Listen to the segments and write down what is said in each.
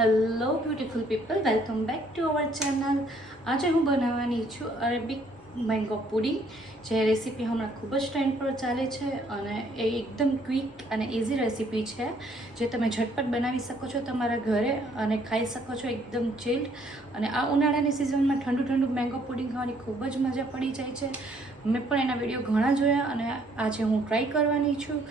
Hello beautiful people, welcome back to our channel. આજે હું બનાવવાની છું અરેબિક મેંગો પુડિંગ. જે રેસીપી હમણાં ખૂબ જ ટ્રેન્ડ પર ચાલે છે અને એ એકદમ ક્વિક અને ઇઝી રેસીપી છે, જે તમે ઝટપટ બનાવી શકો છો તમારા ઘરે અને ખાઈ શકો છો એકદમ ચિલ્ડ. અને આ ઉનાળાની સિઝનમાં ઠંડુ ઠંડુ મેંગો પુડિંગ ખાવાની ખૂબ જ મજા પડી જાય છે. મેં પણ એના વિડીયો ઘણા જોયા અને આજે હું ટ્રાય કરવાની છું.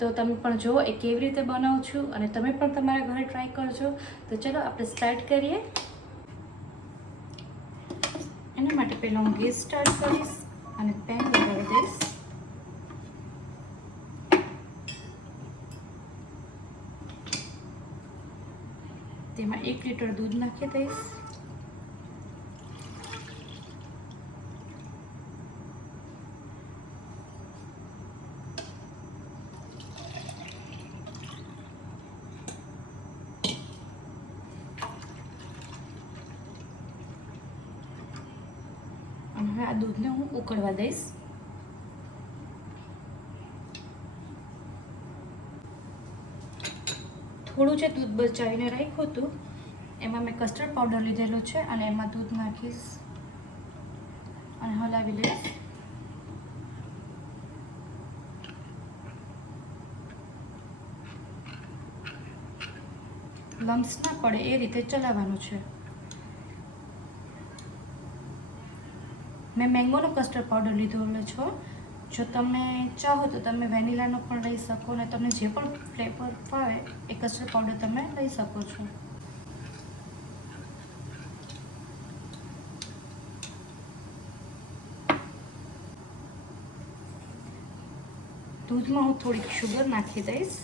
તો તમે પણ જુઓ એ કેવી રીતે બનાવું છું અને તમે પણ તમારા ઘરે ટ્રાય કરજો. તો ચલો આપણે સ્ટાર્ટ કરીએ. એના માટે પહેલાં હું ગેસ સ્ટાર્ટ કરીશ અને પેન લગાવી દઈશ. તેમાં 1 લીટર દૂધ નાખી દઈશ. અને હવે આ દૂધને હું ઉકળવા દઈશ. થોડું જે દૂધ બચાવીને રાખ્યું હતું એમાં મેં કસ્ટર્ડ પાવડર લીધેલો છે અને એમાં દૂધ નાખીશ અને હલાવી લઈશ. લમ્સ ના પડે એ રીતે ચલાવવાનું છે. મેં મેંગોનો કસ્ટર્ડ પાવડર લીધેલો છે. જો તમે ચાહો તો તમે વેનીલાનો પણ લઈ શકો અને તમને જે પણ ફ્લેવર ફાવે એ કસ્ટર્ડ પાવડર તમે લઈ શકો છો. દૂધમાં હું થોડીક શુગર નાખી દઈશ.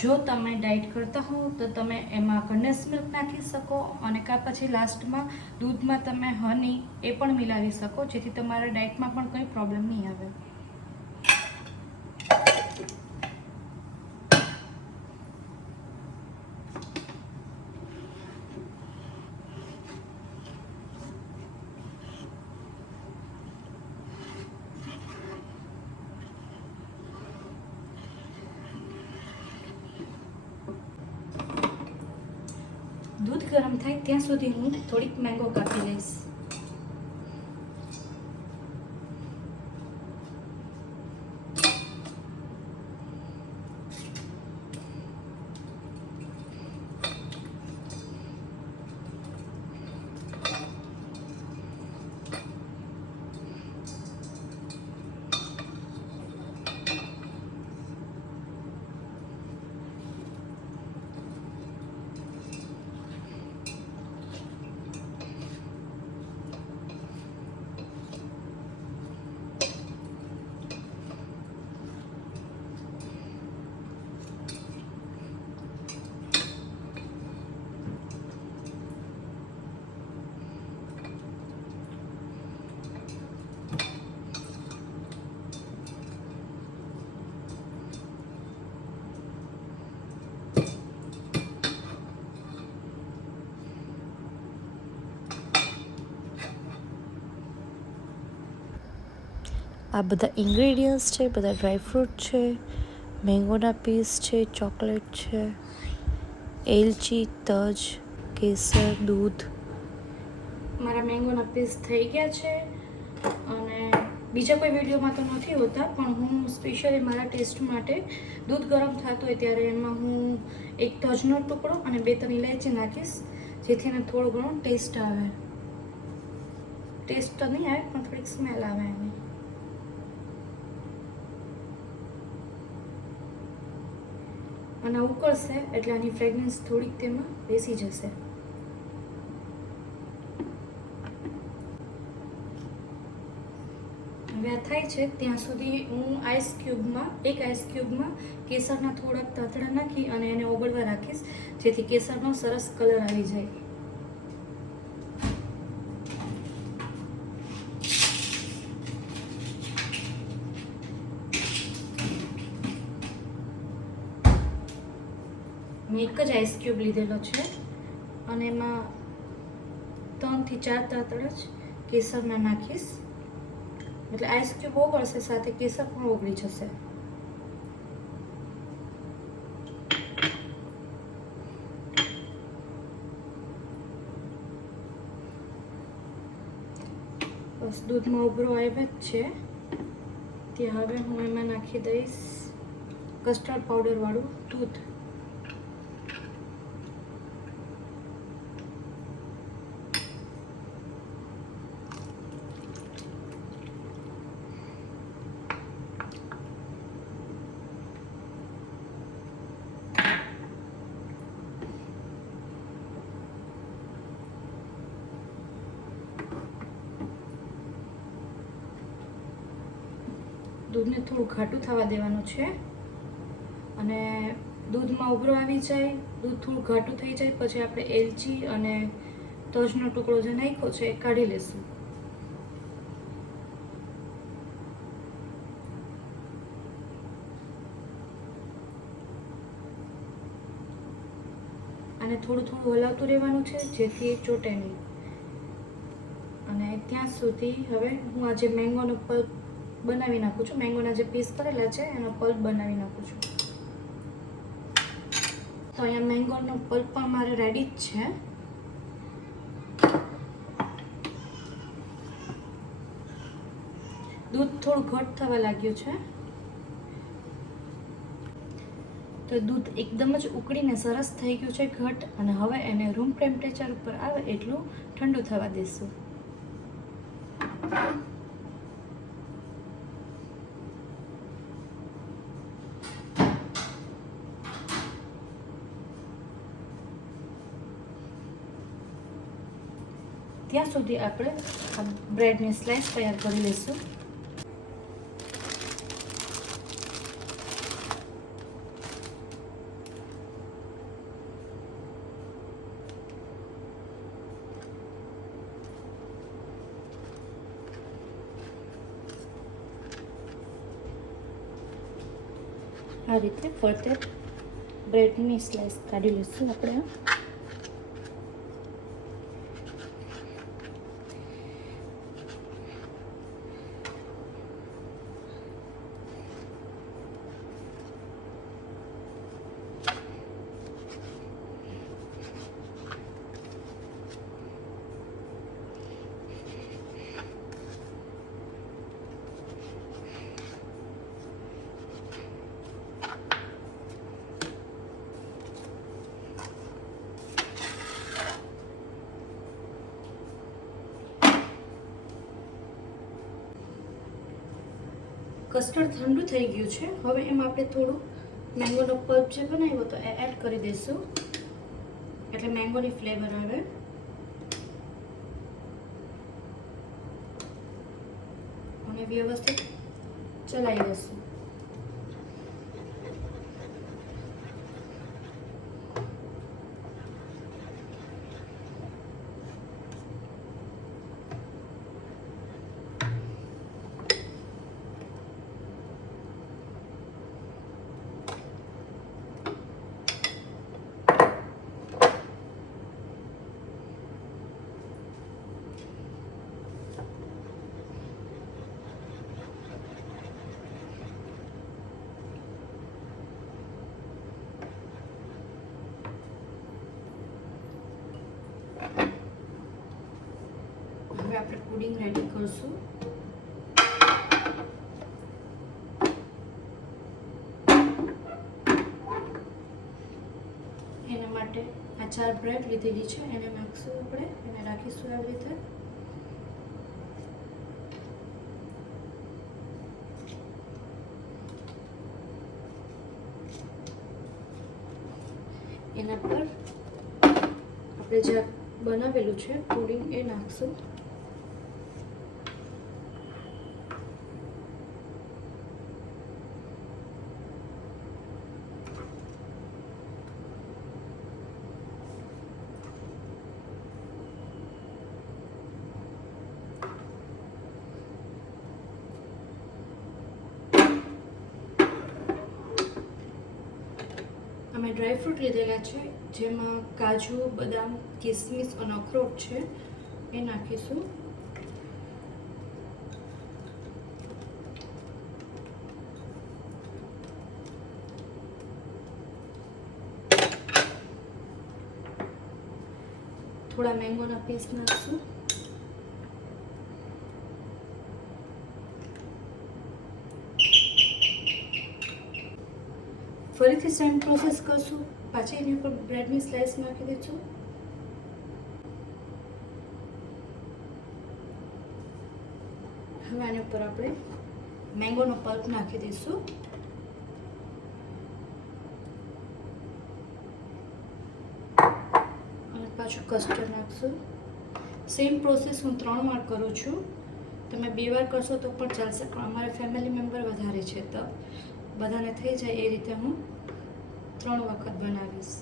જો તમે ડાયટ કરતા હો તો તમે એમાં કન્ડેન્સ મિલ્ક નાખી શકો અને કાં પછી લાસ્ટમાં દૂધમાં તમે હની એ પણ મિલાવી શકો, જેથી તમારા ડાયટમાં પણ કંઈ પ્રોબ્લેમ નહીં આવે. દૂધ ગરમ થાય ત્યાં સુધી હું થોડીક મેંગો કાપી લઈશ. આ બધા ઇન્ગ્રેડિયન્ટ્સ છે, બધા ડ્રાયફ્રૂટ છે, મેંગોના પીસ છે, ચોકલેટ છે, એલચી, તજ, કેસર, દૂધ. મારા મેંગોના પીસ થઈ ગયા છે અને બીજા કોઈ વિડીયોમાં તો નથી હોતા, પણ હું સ્પેશિયલી મારા ટેસ્ટ માટે દૂધ ગરમ થતું હોય ત્યારે એમાં હું એક તજનો ટુકડો અને 2-3 ઇલાયચી નાખીશ, જેથી એને થોડો ઘણો ટેસ્ટ આવે. ટેસ્ટ તો નહીં આવે પણ થોડીક સ્મેલ આવે એની. અને ઉકળશે એટલે આની ફ્રેગ્રન્સ થોડીક તેમાં બેસી જશે. હવે આ થાય છે ત્યાં સુધી હું એક આઈસ ક્યુબમાં કેસરના થોડાક તાતણા નાખી અને એને ઓગળવા રાખીશ, જેથી કેસરનો સરસ કલર આવી જાય. મેં એક જ આઈસ ક્યુબ લીધેલો છે અને એમાં 3 થી 4 તાતણા જ કેસરના નાખીશ. એટલે આઈસ ક્યુબ ઓગળશે, સાથે કેસર પણ ઓગળી જશે. બસ દૂધમાં ઉભરો આવ્યો જ છે ત્યાં હવે હું એમાં નાખી દઈશ કસ્ટર્ડ પાવડર વાળું દૂધ. દૂધને થોડું ઘાટું થવા દેવાનું છે અને દૂધમાં ઉભરો આવી જાય, દૂધ થોડું ઘાટું થઈ જાય પછી આપણે એલચી અને તજનો ટુકડો જે નાખ્યો છે એ કાઢી લેશું. અને થોડું થોડું હલાવતું રહેવાનું છે જેથી એ ચોટે નહીં. અને ત્યાં સુધી હવે હું આજે મેંગોનો પલ્પ બનાવી નાખું છું. મેંગોના જે પીસ કરેલા છે એનો પલ્પ બનાવી નાખું છું. તો અહીંયા મેંગોનો પલ્પ પણ મારે રેડી જ છે. દૂધ થોડું ઘટ થવા લાગ્યું છે તો દૂધ એકદમ જ ઉકળીને સરસ થઈ ગયું છે ઘટ. અને હવે એને રૂમ ટેમ્પરેચર ઉપર આવે એટલું ઠંડુ થવા દેશું. ત્યાં સુધી આપણે આ બ્રેડની સ્લાઇસ તૈયાર કરી લઈશું. આ રીતે ફરતે બ્રેડની સ્લાઇસ કાઢી લઈશું આપણે. કસ્ટર્ડ ઠંડુ થઈ ગયું છે. હવે એમાં આપણે થોડું મેંગોનો પલ્પ જે બનાવ્યો હતો એ એડ કરી દઈશું એટલે મેંગોની ફ્લેવર આવે. અને વ્યવસ્થિત ચલાવી દઈશું. હવે આપણે પુડિંગ રેડી કરશું. એના માટે આ 4 બ્રેડ લીધેલી છે એને નાખશું આપણે. એને રાખીશું આવી રીતે. એના પર આપણે જે બનાવેલું છે પુડિંગ એ નાખશું. અમે ડ્રાયફ્રૂટ લીધેલા છે જેમાં કાજુ, બદામ, કિસમિસ અને અખરોટ છે એ નાખીશું. થોડા મેંગોના પીસ નાખશું. ફરીથી સેમ પ્રોસેસ કરશું. પાછી એની ઉપર બ્રેડની સ્લાઇસ નાખી દઈશું. હવે આની ઉપર આપણે મેંગોનો પલ્પ નાખી દઈશું. અને પાછું કસ્ટર્ડ નાખશું. સેમ પ્રોસેસ હું 3 વાર કરું છું. તમે 2 વાર કરશો તો પણ ચાલશે, પણ અમારા ફેમિલી મેમ્બર વધારે છે તો બધાને થઈ જાય એ રીતે હું 3 વખત બનાવીશ.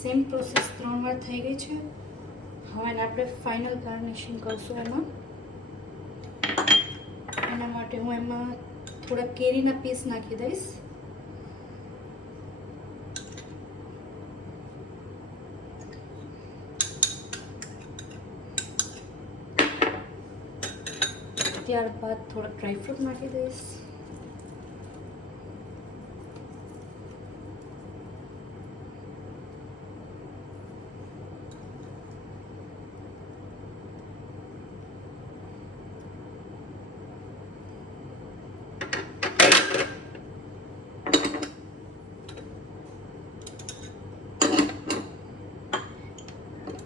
સેમ પ્રોસેસ 3 વાર થઈ ગઈ છે. હવે આપણે ફાઇનલ ગાર્નિશિંગ કરશું. એના માટે હું એમાં થોડા કેરીના પીસ નાખી દઈશ. ત્યારબાદ થોડા ડ્રાયફ્રૂટ નાખી દઈશ.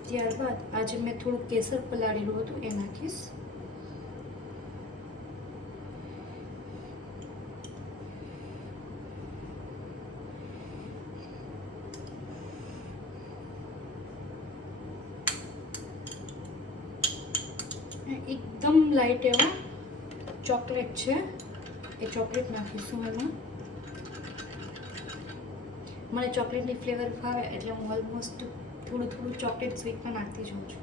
ત્યારબાદ આજે મેં થોડું કેસર પલાળેલું હતું એ નાખીશ. એકદમ લાઇટ એવો ચોકલેટ છે એ ચોકલેટ નાખીશું એમાં. મને ચોકલેટની ફ્લેવર ભાવે એટલે હું ઓલમોસ્ટ થોડું ચોકલેટ સ્વીટમાં નાખતી જાઉં છું.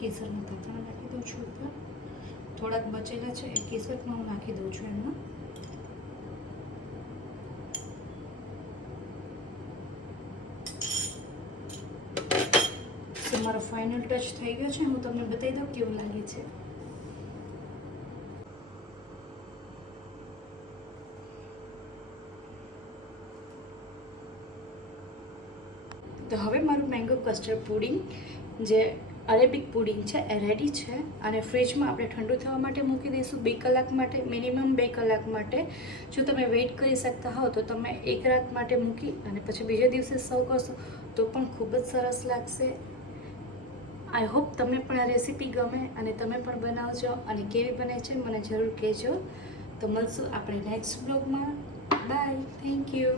કેસરના તંત્રા નાખી દઉં છું ઉપર. થોડાક બચેલા છે એ કેસરમાં હું નાખી દઉં છું એમાં. મારો ફાઇનલ ટચ થઈ ગયો છે. હું તમને બતાવી દઉં કેવું લાગે છે. તો હવે મારું મેંગો કસ્ટર્ડ પુડિંગ જે અરેબિક પુડિંગ છે એ રેડી છે. અને ફ્રીજમાં આપણે ઠંડુ થવા માટે મૂકી દઈશું 2 કલાક માટે, મિનિમમ 2 કલાક માટે. જો તમે વેઇટ કરી શકતા હો તો તમે 1 રાત માટે મૂકી અને પછી બીજા દિવસે સર્વ કરશો તો પણ ખૂબ જ સરસ લાગશે. આઈ હોપ તમને પણ આ રેસીપી ગમે અને તમે પણ બનાવજો અને કેવી બને છે મને જરૂર કહેજો. તો મળશું આપણે નેક્સ્ટ બ્લોગમાં. બાય. Thank you.